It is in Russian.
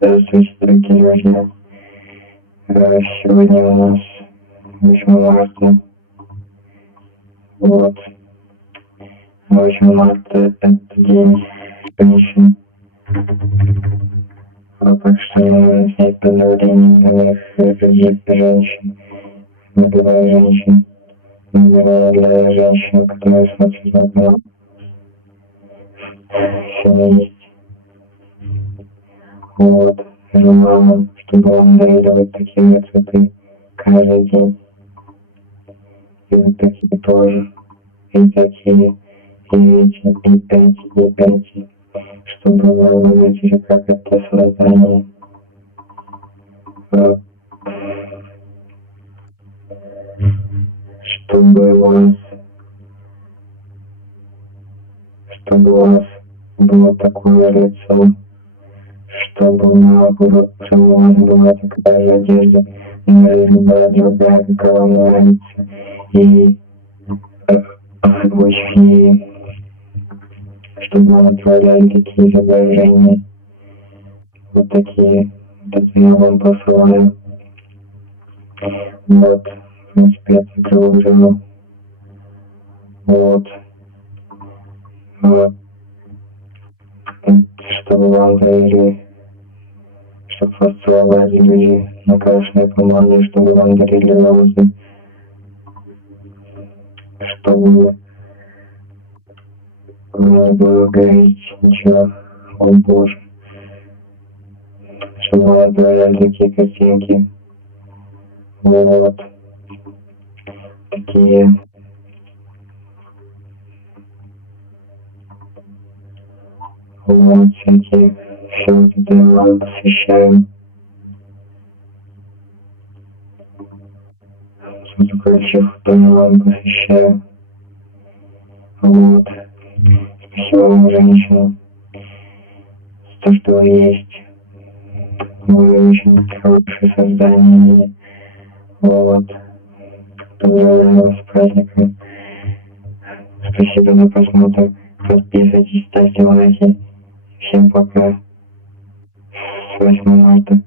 Здравствуйте, дорогие друзья. Сегодня у нас 8 марта. Вот. 8 марта это день женщин. Так что мне нужно снять поздравления для моих других женщин. Набираю женщин. Набираю для женщин, которые смотрят на меня. Сегодня есть. Вот. Желаю, чтобы он дарили вот такие вот цветы каждый день. И вот такие тоже. И такие. И эти, и эти. Чтобы вы увидели, как это создание. Чтобы у вас было такое лицо, чтобы у вас была такая же одежда, но и любая другая, какая вам нравится, и очень, чтобы вам отправляли такие изображения, вот такие, вот это я вам посылаю. Вот, в принципе, я так выложил. Вот. Чтобы вам дарили, чтобы вас целовали люди накрашенной помадой, чтобы вам дарили розы, чтобы у вас было гореть ничего, о боже, чтобы вам отправляли такие картинки, вот, такие. Вот, всякие, все вот это я вам посвящаю. Что короче, фото я вам посвящаю. Вот. Спасибо вам, женщина, за то, что вы есть. Вы очень хорошее создание. Вот. Поздравляю вас с праздником. Спасибо за просмотр. Подписывайтесь, ставьте лайки. Всем пока. С 8 марта.